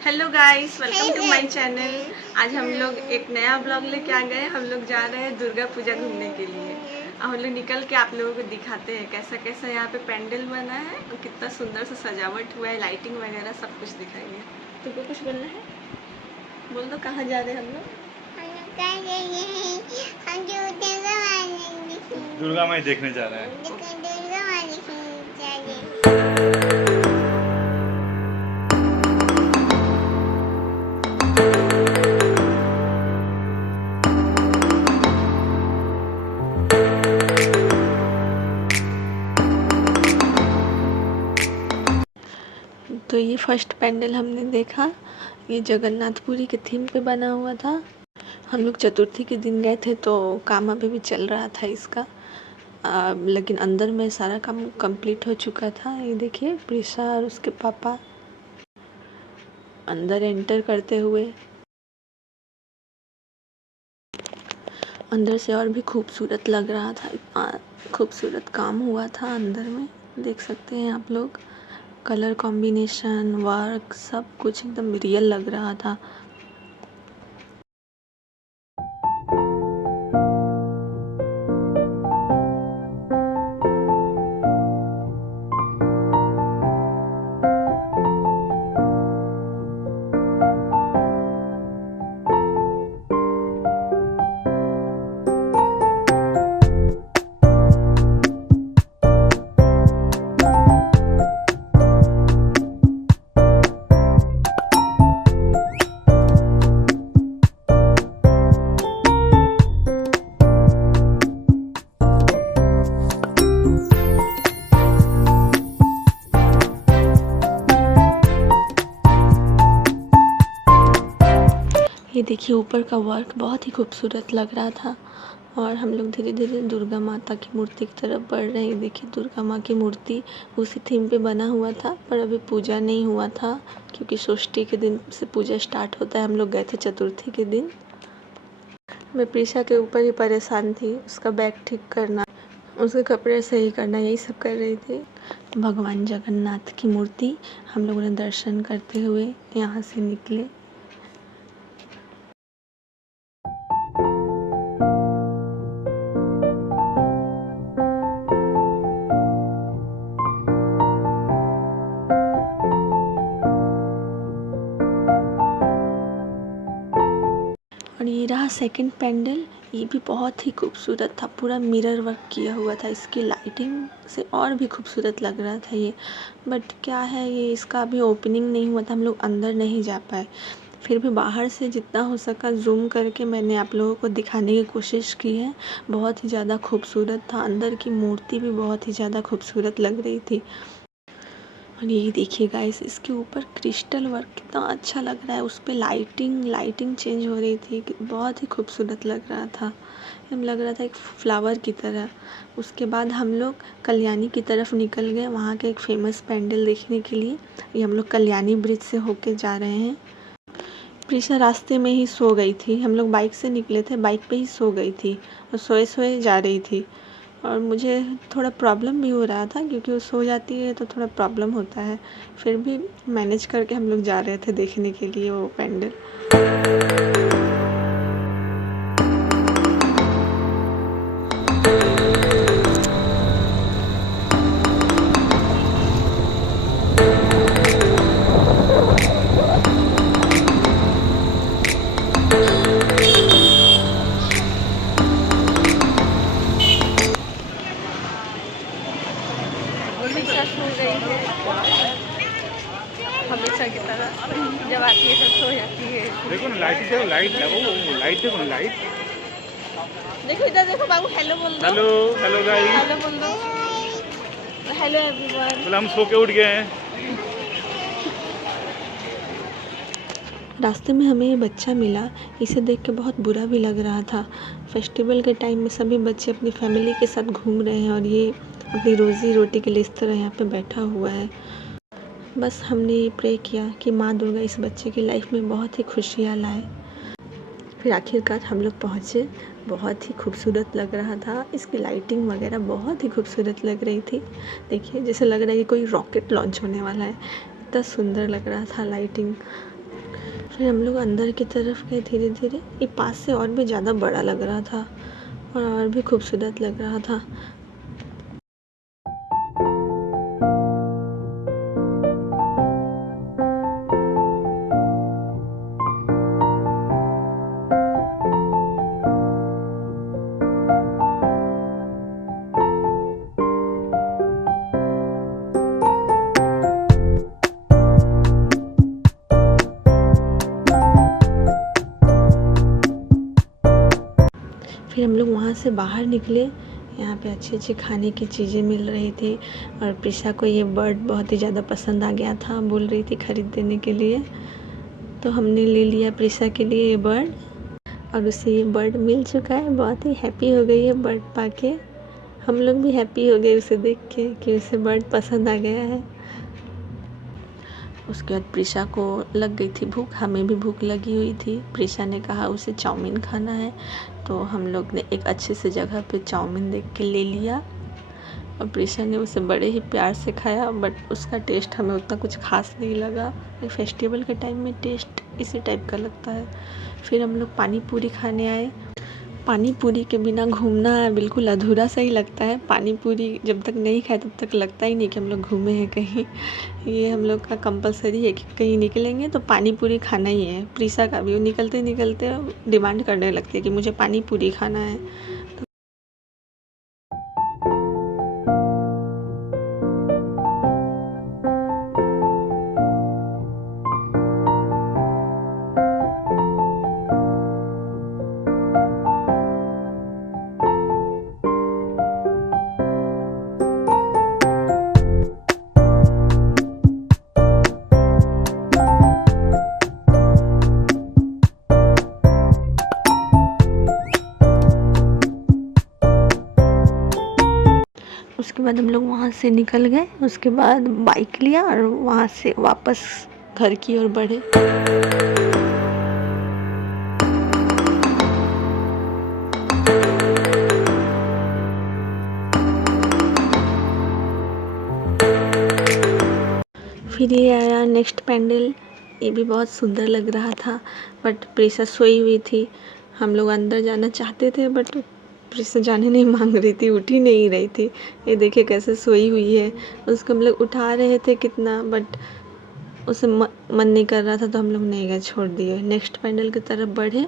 Hello guys, welcome to my channel. आज हम लोग एक नया ब्लॉग लेके आ गए। हम लोग जा रहे हैं दुर्गा पूजा घूमने के लिए। अब हम लोग निकल के आप लोगों को दिखाते हैं कैसा कैसा यहाँ पे पेंडल बना है और कितना सुंदर सा सजावट हुआ है, लाइटिंग वगैरह सब कुछ दिखाएंगे। तुमको कुछ बोलना है? बोल दो, कहाँ जा रहे हैं हम लोग? दुर्गा माई देखने जा रहे हैं। तो ये फर्स्ट पेंडल हमने देखा, ये जगन्नाथपुरी के थीम पे बना हुआ था। हम लोग चतुर्थी के दिन गए थे तो काम अभी भी चल रहा था इसका, लेकिन अंदर में सारा काम कंप्लीट हो चुका था। ये देखिए प्रिशा और उसके पापा अंदर एंटर करते हुए। अंदर से और भी खूबसूरत लग रहा था, इतना खूबसूरत काम हुआ था अंदर में। देख सकते हैं आप लोग, कलर कॉम्बिनेशन, वर्क, सब कुछ एकदम रियल लग रहा था। ये देखिए ऊपर का वर्क बहुत ही खूबसूरत लग रहा था। और हम लोग धीरे धीरे दुर्गा माता की मूर्ति की तरफ बढ़ रहे हैं। देखिए दुर्गा माँ की मूर्ति उसी थीम पे बना हुआ था, पर अभी पूजा नहीं हुआ था क्योंकि षष्ठी के दिन से पूजा स्टार्ट होता है। हम लोग गए थे चतुर्थी के दिन। मैं प्रिशा के ऊपर ही परेशान थी, उसका बैग ठीक करना, उसके कपड़े सही करना, यही सब कर रही थी। भगवान जगन्नाथ की मूर्ति हम लोगों ने दर्शन करते हुए यहाँ से निकले। और ये रहा सेकंड पेंडल, ये भी बहुत ही खूबसूरत था, पूरा मिरर वर्क किया हुआ था। इसकी लाइटिंग से और भी खूबसूरत लग रहा था ये। बट क्या है, ये इसका अभी ओपनिंग नहीं हुआ था, हम लोग अंदर नहीं जा पाए। फिर भी बाहर से जितना हो सका जूम करके मैंने आप लोगों को दिखाने की कोशिश की है। बहुत ही ज़्यादा खूबसूरत था, अंदर की मूर्ति भी बहुत ही ज़्यादा खूबसूरत लग रही थी। और ये देखिए गाइस, इसके ऊपर क्रिस्टल वर्क कितना अच्छा लग रहा है, उस पर लाइटिंग चेंज हो रही थी, बहुत ही खूबसूरत लग रहा था। एकदम लग रहा था एक फ्लावर की तरह। उसके बाद हम लोग कल्याणी की तरफ निकल गए, वहाँ के एक फेमस पेंडल देखने के लिए। ये हम लोग कल्याणी ब्रिज से होके जा रहे हैं। प्रिशा रास्ते में ही सो गई थी, हम लोग बाइक से निकले थे, बाइक पे ही सो गई थी और सोए सोए जा रही थी। और मुझे थोड़ा प्रॉब्लम भी हो रहा था क्योंकि वो सो जाती है तो थोड़ा प्रॉब्लम होता है। फिर भी मैनेज करके हम लोग जा रहे थे देखने के लिए वो पेंडल। प्रिशा सो गई है हमेशा की तरह, जब आती है तब सो जाती है। देखो ना लाइट देखो, लाइट लगो, लाइट देखो ना, लाइट देखो इधर देखो बाबू, हेलो बोल दो। हेलो हेलो गाइस, हेलो बोल दो। Hello everyone. बोला हम सो के उठ गए हैं। रास्ते में हमें ये बच्चा मिला, इसे देख के बहुत बुरा भी लग रहा था। फेस्टिवल के टाइम में सभी बच्चे अपनी फैमिली के साथ घूम रहे हैं और ये अपनी रोज़ी रोटी के लिए इस तरह यहाँ पे बैठा हुआ है। बस हमने ये प्रे किया कि माँ दुर्गा इस बच्चे की लाइफ में बहुत ही खुशियाँ लाए। फिर आखिरकार हम लोग पहुँचे, बहुत ही खूबसूरत लग रहा था। इसकी लाइटिंग वगैरह बहुत ही खूबसूरत लग रही थी। देखिए जैसे लग रहा है कि कोई रॉकेट लॉन्च होने वाला है, इतना सुंदर लग रहा था लाइटिंग। फिर हम लोग अंदर की तरफ गए धीरे धीरे। ये पास से और भी ज़्यादा बड़ा लग रहा था और भी खूबसूरत लग रहा था। फिर हम लोग वहाँ से बाहर निकले। यहाँ पे अच्छी अच्छी खाने की चीज़ें मिल रही थी और प्रिशा को ये बर्ड बहुत ही ज़्यादा पसंद आ गया था, बोल रही थी खरीद देने के लिए। तो हमने ले लिया प्रिशा के लिए ये बर्ड और उसे ये बर्ड मिल चुका है। बहुत ही हैप्पी हो गई है बर्ड पाके। हम लोग भी हैप्पी हो गए उसे देख के कि उसे बर्ड पसंद आ गया है। उसके बाद प्रिशा को लग गई थी भूख, हमें भी भूख लगी हुई थी। प्रिशा ने कहा उसे चाउमीन खाना है, तो हम लोग ने एक अच्छे से जगह पे चाउमीन देख के ले लिया और प्रिशा ने उसे बड़े ही प्यार से खाया। बट उसका टेस्ट हमें उतना कुछ खास नहीं लगा। फेस्टिवल के टाइम में टेस्ट इसी टाइप का लगता है। फिर हम लोग पानी पूरी खाने आए। पानी पूरी के बिना घूमना बिल्कुल अधूरा सा ही लगता है। पानी पूरी जब तक नहीं खाए तब तक लगता ही नहीं कि हम लोग घूमे हैं कहीं। ये हम लोग का कंपलसरी है कि कहीं निकलेंगे तो पानी पूरी खाना ही है। प्रिशा का भी वो निकलते निकलते डिमांड करने लगती है कि मुझे पानी पूरी खाना है। उसके बाद हम लोग वहाँ से निकल गए। उसके बाद बाइक लिया और वहाँ से वापस घर की ओर बढ़े। फिर ये आया नेक्स्ट पैंडल। ये भी बहुत सुंदर लग रहा था बट प्रिशा सोई हुई थी। हम लोग अंदर जाना चाहते थे बट प्रिशा जाने नहीं मांग रही थी, उठ ही नहीं रही थी। ये देखिए कैसे सोई हुई है। उसको हम लोग उठा रहे थे कितना बट उसे मन नहीं कर रहा था तो हम लोग नहीं गए, छोड़ दिए। नेक्स्ट पैंडल की तरफ बढ़े।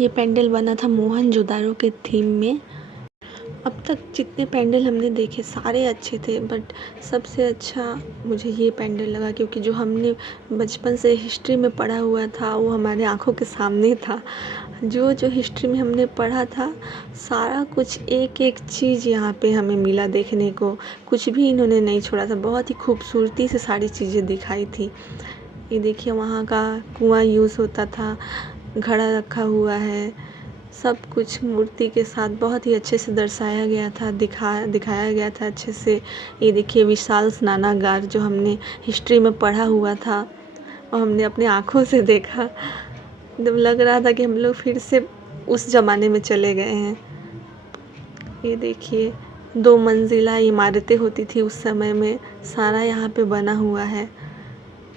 ये पैंडल बना था मोहनजोदाड़ो के थीम में। अब तक जितने पैंडल हमने देखे सारे अच्छे थे बट सबसे अच्छा मुझे ये पैंडल लगा क्योंकि जो हमने बचपन से हिस्ट्री में पढ़ा हुआ था वो हमारे आँखों के सामने था। जो जो हिस्ट्री में हमने पढ़ा था सारा कुछ एक एक चीज़ यहाँ पे हमें मिला देखने को। कुछ भी इन्होंने नहीं छोड़ा था। बहुत ही खूबसूरती से सारी चीज़ें दिखाई थी। ये देखिए वहाँ का कुआँ यूज़ होता था, घड़ा रखा हुआ है, सब कुछ मूर्ति के साथ बहुत ही अच्छे से दर्शाया गया था, दिखाया गया था अच्छे से। ये देखिए विशाल स्नानागार जो हमने हिस्ट्री में पढ़ा हुआ था और हमने अपनी आँखों से देखा। एकदम लग रहा था कि हम लोग फिर से उस ज़माने में चले गए हैं। ये देखिए 2 मंजिला इमारतें होती थी उस समय में, सारा यहाँ पे बना हुआ है।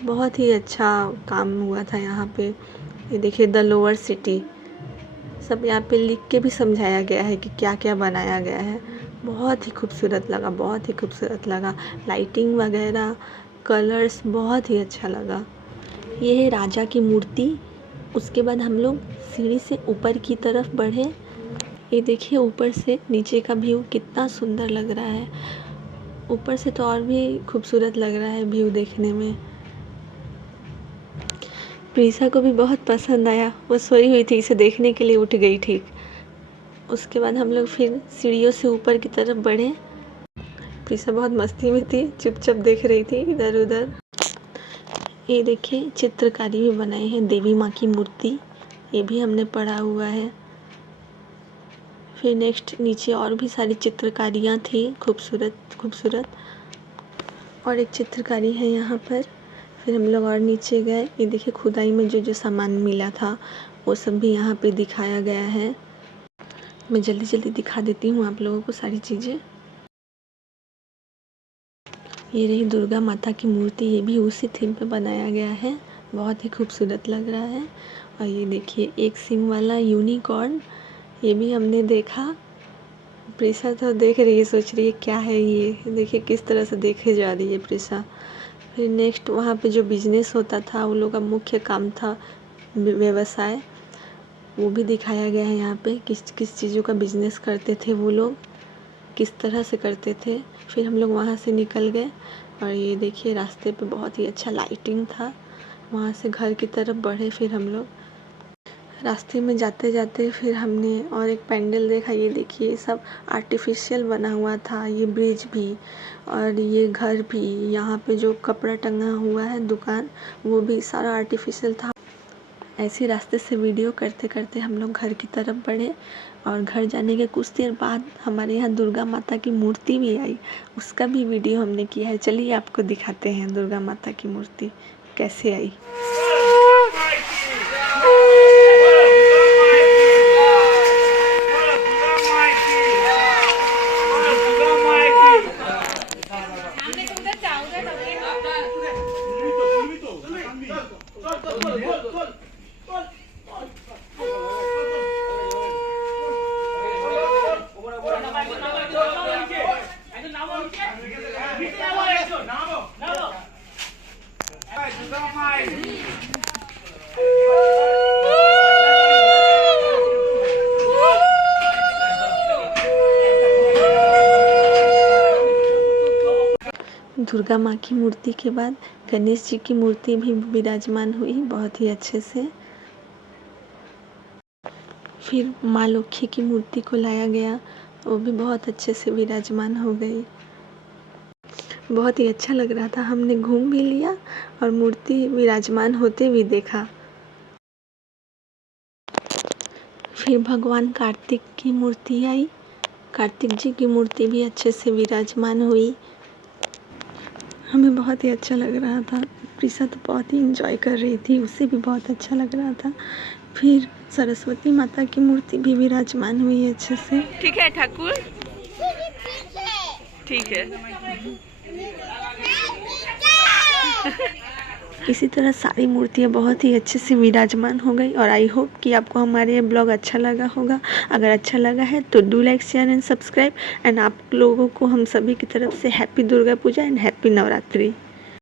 बहुत ही अच्छा काम हुआ था यहाँ पे। ये देखिए द लोअर सिटी, सब यहाँ पे लिख के भी समझाया गया है कि क्या क्या बनाया गया है। बहुत ही खूबसूरत लगा, बहुत ही खूबसूरत लगा। लाइटिंग वगैरह कलर्स बहुत ही अच्छा लगा। ये है राजा की मूर्ति। उसके बाद हम लोग सीढ़ी से ऊपर की तरफ बढ़े। ये देखिए ऊपर से नीचे का व्यू कितना सुंदर लग रहा है। ऊपर से तो और भी खूबसूरत लग रहा है व्यू देखने में। प्रिशा को भी बहुत पसंद आया। वो सोई हुई थी, इसे देखने के लिए उठ गई ठीक। उसके बाद हम लोग फिर सीढ़ियों से ऊपर की तरफ बढ़े। प्रिशा बहुत मस्ती में थी, चुपचाप देख रही थी इधर उधर। ये देखिए चित्रकारी भी बनाई है देवी माँ की मूर्ति, ये भी हमने पढ़ा हुआ है। फिर नेक्स्ट नीचे और भी सारी चित्रकारियाँ थी खूबसूरत खूबसूरत, और एक चित्रकारी है यहाँ पर। फिर हम लोग और नीचे गए। ये देखिए खुदाई में जो जो सामान मिला था वो सब भी यहाँ पे दिखाया गया है। मैं जल्दी जल्दी दिखा देती हूँ आप लोगों को सारी चीज़ें। ये रही दुर्गा माता की मूर्ति, ये भी उसी थीम पे बनाया गया है। बहुत ही खूबसूरत लग रहा है। और ये देखिए एक सिंग वाला यूनिकॉर्न, ये भी हमने देखा। प्रिशा तो देख रही है, सोच रही है क्या है ये, देखिए किस तरह से देखे जा रही है प्रिशा। फिर नेक्स्ट वहाँ पे जो बिजनेस होता था, उन लोगों का मुख्य काम था व्यवसाय, वो भी दिखाया गया है यहाँ पे। किस किस चीज़ों का बिजनेस करते थे वो लोग, किस तरह से करते थे। फिर हम लोग वहाँ से निकल गए और ये देखिए रास्ते पे बहुत ही अच्छा लाइटिंग था। वहाँ से घर की तरफ बढ़े। फिर हम लोग रास्ते में जाते जाते फिर हमने और एक पेंडल देखा। ये देखिए सब आर्टिफिशियल बना हुआ था, ये ब्रिज भी और ये घर भी। यहाँ पे जो कपड़ा टंगा हुआ है दुकान, वो भी सारा आर्टिफिशियल था। ऐसे रास्ते से वीडियो करते करते हम लोग घर की तरफ बढ़े और घर जाने के कुछ देर बाद हमारे यहाँ दुर्गा माता की मूर्ति भी आई। उसका भी वीडियो हमने किया है, चलिए आपको दिखाते हैं दुर्गा माता की मूर्ति कैसे आई। दुर्गा माँ की मूर्ति के बाद गणेश जी की मूर्ति भी विराजमान हुई बहुत ही अच्छे से। फिर माँ लक्ष्मी की मूर्ति को लाया गया, वो भी बहुत अच्छे से विराजमान हो गई। बहुत ही अच्छा लग रहा था, हमने घूम भी लिया और मूर्ति विराजमान होते भी देखा। फिर भगवान कार्तिक की मूर्ति आई, कार्तिक जी की मूर्ति भी अच्छे से विराजमान हुई। हमें बहुत ही अच्छा लग रहा था। प्रिशा तो बहुत ही इंजॉय कर रही थी, उसे भी बहुत अच्छा लग रहा था। फिर सरस्वती माता की मूर्ति भी विराजमान हुई अच्छे से। ठीक है ठाकुर, ठीक है। इसी तरह सारी मूर्तियाँ बहुत ही अच्छे से विराजमान हो गई। और आई होप कि आपको हमारे ये ब्लॉग अच्छा लगा होगा। अगर अच्छा लगा है तो do like, share and subscribe. And आप लोगों को हम सभी की तरफ से happy Durga Puja and happy Navratri.